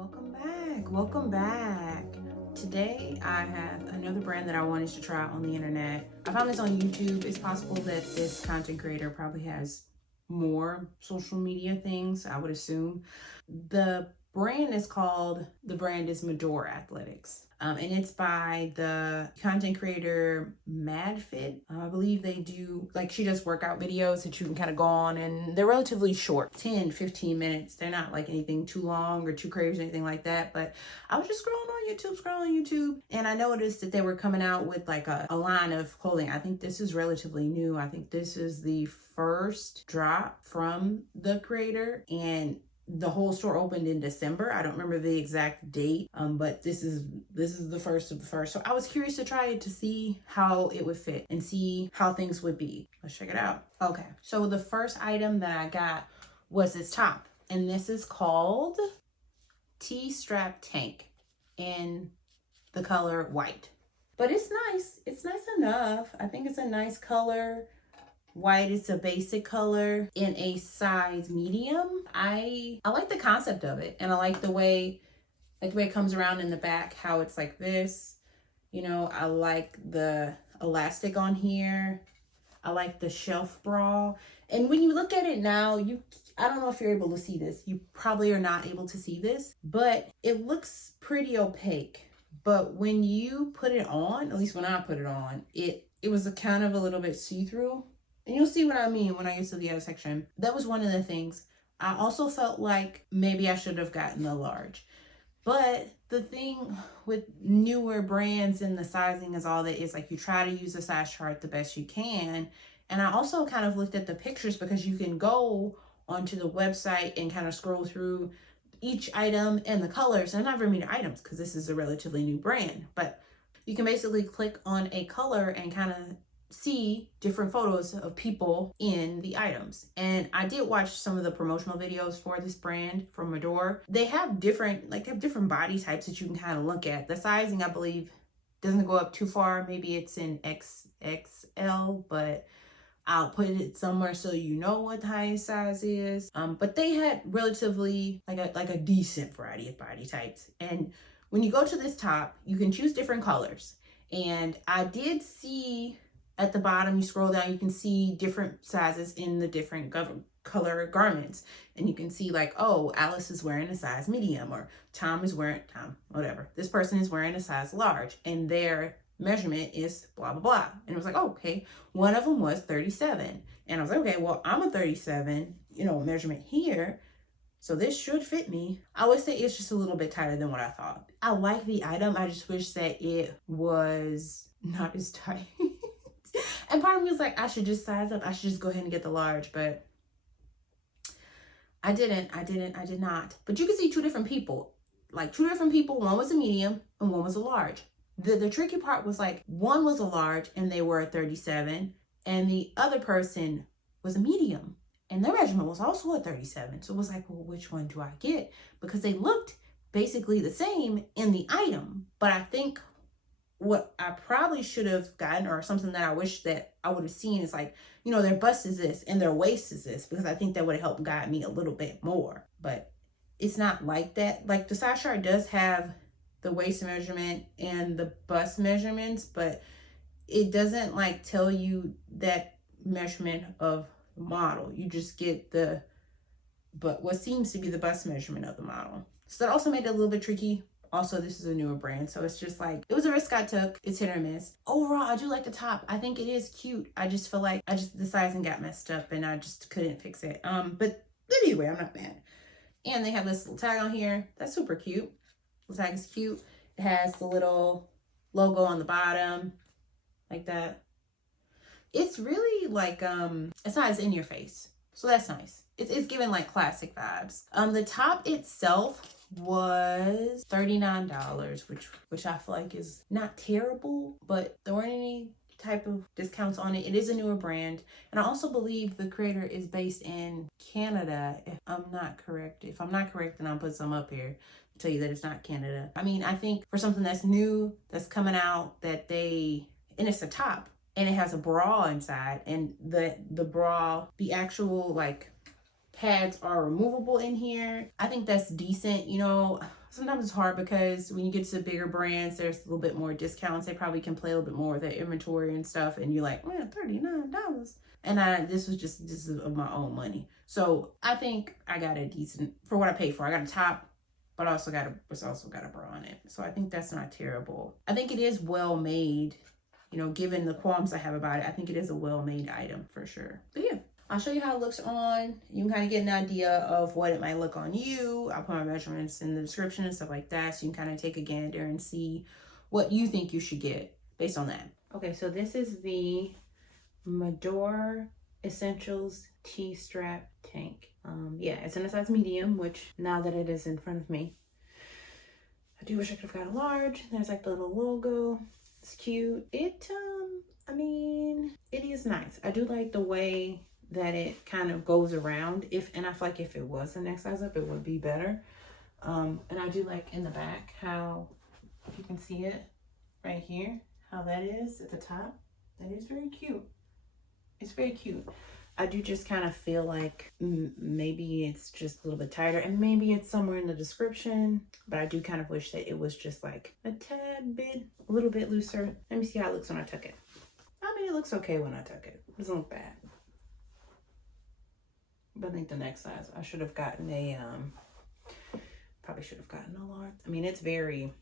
Welcome back. Welcome back. Today I have another brand that I wanted to try on the internet. I found this on YouTube. It's possible that this content creator probably has more social media things, I would assume. The brand is Madore Athletics. And it's by the content creator MadFit. I believe they do, like, she does workout videos that you can kind of go on, and they're relatively short, 10-15 minutes. They're not like anything too long or too crazy or anything like that. But I was just scrolling on YouTube, and I noticed that they were coming out with like a line of clothing. I think this is relatively new. I think this is the first drop from the creator, and the whole store opened in December. I don't remember the exact date, but this is the first of the first. So I was curious to try it to see how it would fit and see how things would be. Let's check it out. Okay, so the first item that I got was this top, and this is called T-strap tank in the color white. But it's nice. It's nice enough. I think it's a nice color. White is a basic color in a size medium. I like the concept of it, and I like the way it comes around in the back, how it's like this. You know, I like the elastic on here. I like the shelf bra. And when you look at it now, I don't know if you're able to see this. You probably are not able to see this, but it looks pretty opaque. But when you put it on, at least when I put it on, it was a kind of a little bit see-through. And you'll see what I mean when I get to the other section. That was one of the things. I also felt like maybe I should have gotten the large. But the thing with newer brands and the sizing is all that is, like, you try to use the size chart the best you can. And I also kind of looked at the pictures, because you can go onto the website and kind of scroll through each item and the colors. And not very many items, because this is a relatively new brand. But you can basically click on a color and kind of see different photos of people in the items. And I did watch some of the promotional videos for this brand from Madore. They have different body types that you can kind of look at. The sizing, I believe, doesn't go up too far. Maybe it's in XXL, but I'll put it somewhere so you know what the highest size is. But they had relatively like a decent variety of body types. And when you go to this top, you can choose different colors. And I did see at the bottom, you scroll down, you can see different sizes in the different color garments. And you can see, like, oh, Alice is wearing a size medium, or whatever. This person is wearing a size large, and their measurement is blah, blah, blah. And it was like, oh, okay, one of them was 37. And I was like, okay, well, I'm a 37, measurement here. So this should fit me. I would say it's just a little bit tighter than what I thought. I like the item. I just wish that it was not as tight. And part of me was like, I should just size up. I should just go ahead and get the large, but I did not. But you can see two different people. One was a medium and one was a large. The tricky part was, like, one was a large and they were a 37, and the other person was a medium and their measurement was also a 37. So it was like, well, which one do I get? Because they looked basically the same in the item. But I think what I probably should have gotten, or something that I wish that I would have seen, is like, their bust is this and their waist is this, because I think that would have helped guide me a little bit more. But it's not like that. Like, the size chart does have the waist measurement and the bust measurements, but it doesn't like tell you that measurement of the model. You just get what seems to be the bust measurement of the model. So that also made it a little bit tricky. Also, this is a newer brand, so it's just like, it was a risk I took. It's hit or miss. Overall, I do like the top. I think it is cute. I just feel like the sizing got messed up and I just couldn't fix it. But anyway, I'm not mad. And they have this little tag on here. That's super cute. The tag is cute. It has the little logo on the bottom, like that. It's really like, it's not as in your face. So that's nice. It's giving like classic vibes. The top itself was $39, which I feel like is not terrible, but there weren't any type of discounts on it. It is a newer brand, and I also believe the creator is based in Canada, if I'm not correct. If I'm not correct, then I'll put some up here to tell you that it's not Canada. I mean, I think for something that's new, that's coming out, and it's a top, and it has a bra inside, and the bra, the actual like pads are removable in here. I think that's decent. You know, sometimes it's hard because when you get to bigger brands, there's a little bit more discounts. They probably can play a little bit more with their inventory and stuff. And you're like, man, $39. And this is of my own money. So I think I got a decent, for what I paid for. I got a top, but I also got a bra on it. So I think that's not terrible. I think it is well made. You know, given the qualms I have about it, I think it is a well-made item for sure. But yeah, I'll show you how it looks on. You can kind of get an idea of what it might look on you. I'll put my measurements in the description and stuff like that, so you can kind of take a gander and see what you think you should get based on that. Okay, so this is the Madore Essentials T-strap tank. Yeah, it's in a size medium, which now that it is in front of me, I do wish I could have got a large. There's like the little logo. It's cute. I mean, it is nice. I do like the way that it kind of goes around. And I feel like if it was the next size up, it would be better. And I do like in the back how, if you can see it right here, how that is at the top. That is very cute. It's very cute. I do just kind of feel like maybe it's just a little bit tighter, and maybe it's somewhere in the description, but I do kind of wish that it was just like a tad bit, a little bit looser. Let me see how it looks when I tuck it. I mean, it looks okay when I tuck it. It doesn't look bad. But I think the next size, I should have gotten a, probably should have gotten a large. I mean, it's very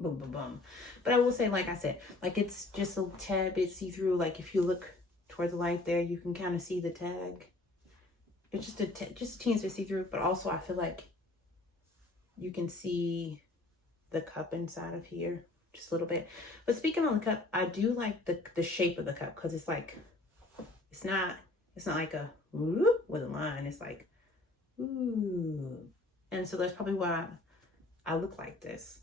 boom, boom, boom. But I will say, like I said, like it's just a tad bit see-through. Like if you look toward the light there, you can kind of see the tag. It's just a teensy bit see-through, but also I feel like you can see the cup inside of here just a little bit. But speaking on the cup, I do like the shape of the cup, because it's like, it's not like a whoop with a line. It's like ooh, and so that's probably why I look like this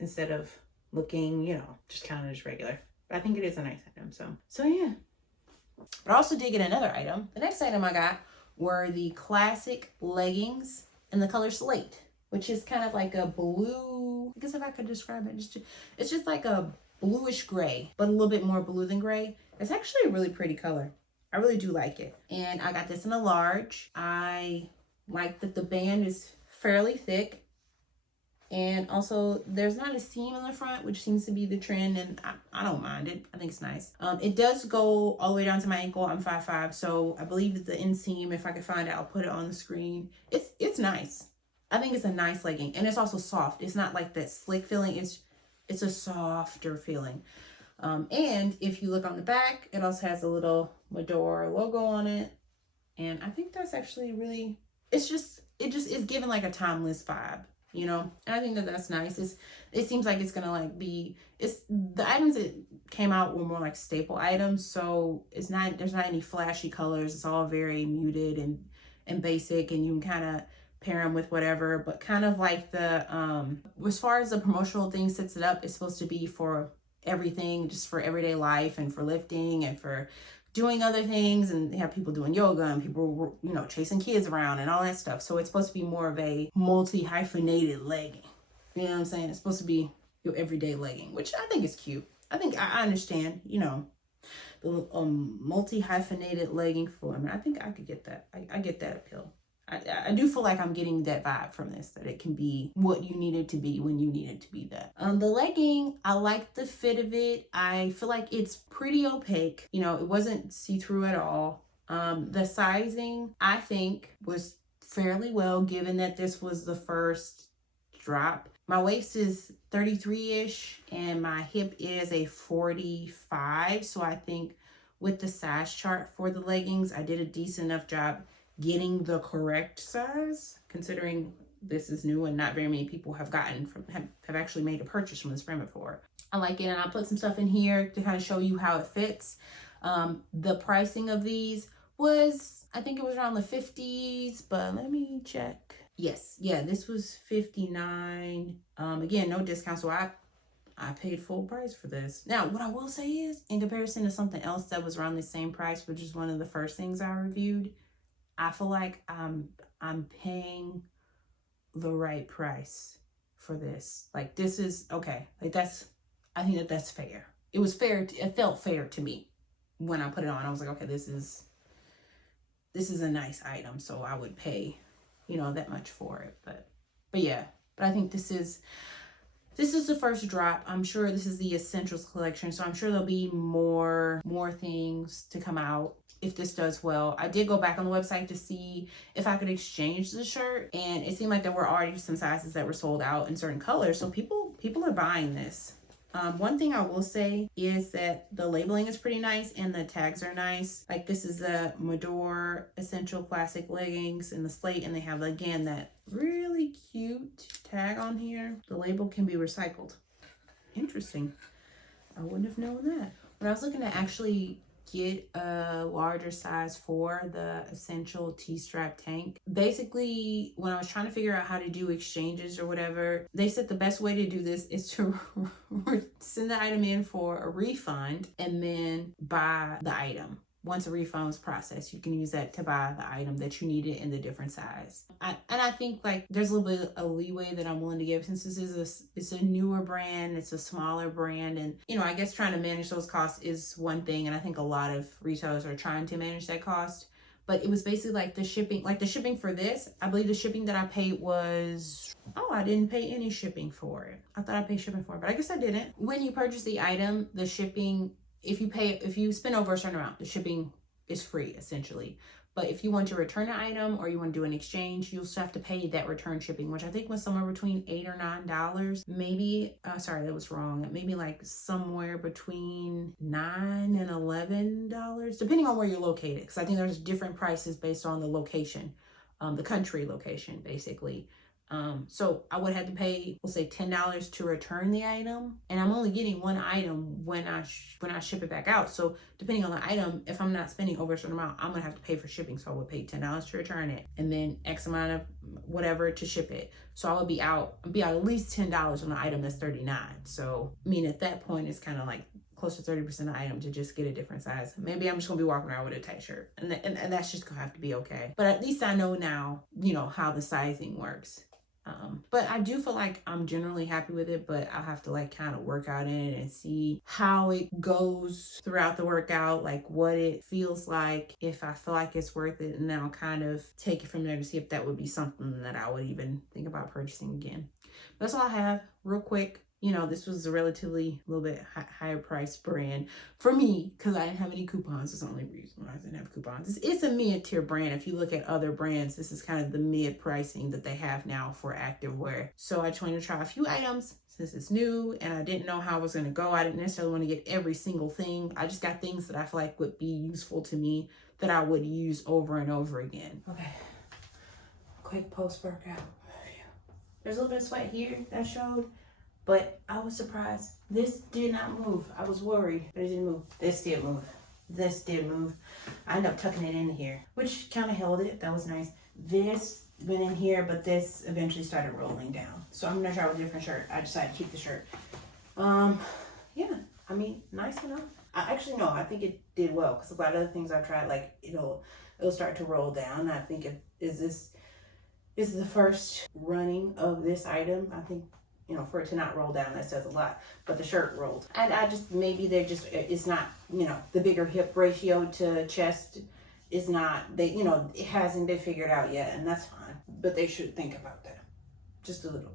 instead of looking, you know, just kind of just regular. But I think it is a nice item. So yeah. But I also did get another item. The next item I got were the classic leggings in the color slate, which is kind of like a blue, I guess if I could describe it, it's just like a bluish gray, but a little bit more blue than gray. It's actually a really pretty color. I really do like it. And I got this in a large. I like that the band is fairly thick. And also, there's not a seam in the front, which seems to be the trend, and I don't mind it. I think it's nice. It does go all the way down to my ankle. I'm 5'5", so I believe that the inseam, if I can find it, I'll put it on the screen. It's nice. I think it's a nice legging, and it's also soft. It's not like that slick feeling. It's a softer feeling. And if you look on the back, it also has a little Madore logo on it, and I think that's actually really. It just is giving like a timeless vibe. You know, and I think that that's nice. It seems like it's gonna like be, the items that came out were more like staple items, so there's not any flashy colors. It's all very muted and basic, and you can kind of pair them with whatever. But kind of like the as far as the promotional thing sets it up, it's supposed to be for everything, just for everyday life and for lifting and for doing other things, and they have people doing yoga and people, you know, chasing kids around and all that stuff. So it's supposed to be more of a multi-hyphenated legging. You know what I'm saying? It's supposed to be your everyday legging, which I think is cute. I think I understand, you know, the multi-hyphenated legging for women. I think I could get that. I get that appeal. I do feel like I'm getting that vibe from this, that it can be what you need it to be when you need it to be that. The legging, I like the fit of it. I feel like it's pretty opaque. You know, it wasn't see-through at all. The sizing, I think, was fairly well, given that this was the first drop. My waist is 33-ish and my hip is a 45. So I think with the size chart for the leggings, I did a decent enough job getting the correct size, considering this is new and not very many people have actually made a purchase from this brand before. I like it, and I'll put some stuff in here to kind of show you how it fits. The pricing of these was, I think it was around the 50s, but let me check. Yes, yeah, this was 59. Again, no discount, so I paid full price for this. Now, what I will say is, in comparison to something else that was around the same price, which is one of the first things I reviewed, I feel like I'm paying the right price for this. Like, this is okay. Like, I think that's fair. It was fair. It felt fair to me when I put it on. I was like, okay, this is this is a nice item, so I would pay, you know, that much for it. But yeah, but I think this is the first drop. I'm sure this is the Essentials collection, so I'm sure there'll be more things to come out if this does well. I did go back on the website to see if I could exchange the shirt, and it seemed like there were already some sizes that were sold out in certain colors, so people are buying this. One thing I will say is that the labeling is pretty nice and the tags are nice. Like, this is the Madore Essential Classic Leggings in the slate, and they have, again, that really cute tag on here. The label can be recycled. Interesting. I wouldn't have known that. When I was looking to actually get a larger size for the Essential T-strap tank, basically when I was trying to figure out how to do exchanges or whatever, they said the best way to do this is to send the item in for a refund and then buy the item. Once a refund was processed, you can use that to buy the item that you needed in the different size. I think, like, there's a little bit of leeway that I'm willing to give, since this is it's a newer brand, it's a smaller brand, and, you know, I guess trying to manage those costs is one thing, and I think a lot of retailers are trying to manage that cost. But it was basically like the shipping for this. I believe the shipping that I paid was, I didn't pay any shipping for it. I thought I paid shipping for it, but I guess I didn't. When you purchase the item, the shipping, if you spend over a certain amount, the shipping is free essentially. But if you want to return an item or you want to do an exchange, you'll still have to pay that return shipping, which I think was somewhere between $8 or $9. Maybe, sorry, that was wrong. Maybe like somewhere between $9 and $11, depending on where you're located. Because I think there's different prices based on the location, the country location, basically. So I would have to pay, we'll say $10 to return the item, and I'm only getting one item when I ship it back out. So depending on the item, if I'm not spending over a certain amount, I'm gonna have to pay for shipping. So I would pay $10 to return it, and then X amount of whatever to ship it. So I would be out at least $10 on an item that's $39. So I mean, at that point, it's kind of like close to 30% of the item to just get a different size. Maybe I'm just gonna be walking around with a tight shirt, and that's just gonna have to be okay. But at least I know now, you know, how the sizing works. But I do feel like I'm generally happy with it, but I'll have to like kind of work out in it and see how it goes throughout the workout, like what it feels like, if I feel like it's worth it, and then I'll kind of take it from there to see if that would be something that I would even think about purchasing again. That's all I have, real quick. You know, this was a relatively little bit higher price brand for me because I didn't have any coupons. That's the only reason why I didn't have coupons. It's a mid-tier brand. If you look at other brands, this is kind of the mid pricing that they have now for activewear. So I just wanted to try a few items since it's new and I didn't know how I was going to go. I didn't necessarily want to get every single thing. I just got things that I feel like would be useful to me that I would use over and over again. Okay, quick post-workout. There's a little bit of sweat here that showed. But I was surprised. This did not move. I was worried, but it didn't move. This did move. This did move. I ended up tucking it in here, which kind of held it. That was nice. This went in here, but this eventually started rolling down. So I'm gonna try with a different shirt. I decided to keep the shirt. Yeah, I mean, nice enough. I think it did well because a lot of the things I've tried, like it'll start to roll down. I think this is the first running of this item. I think, you know, for it to not roll down, that says a lot. But the shirt rolled. And I just, maybe it's not, you know, the bigger hip ratio to chest is not, it hasn't been figured out yet, and that's fine. But they should think about that. Just a little.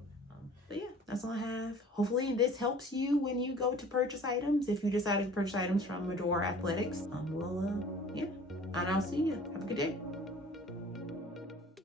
But yeah, that's all I have. Hopefully this helps you when you go to purchase items. If you decided to purchase items from Madore Athletics, and I'll see you. Have a good day.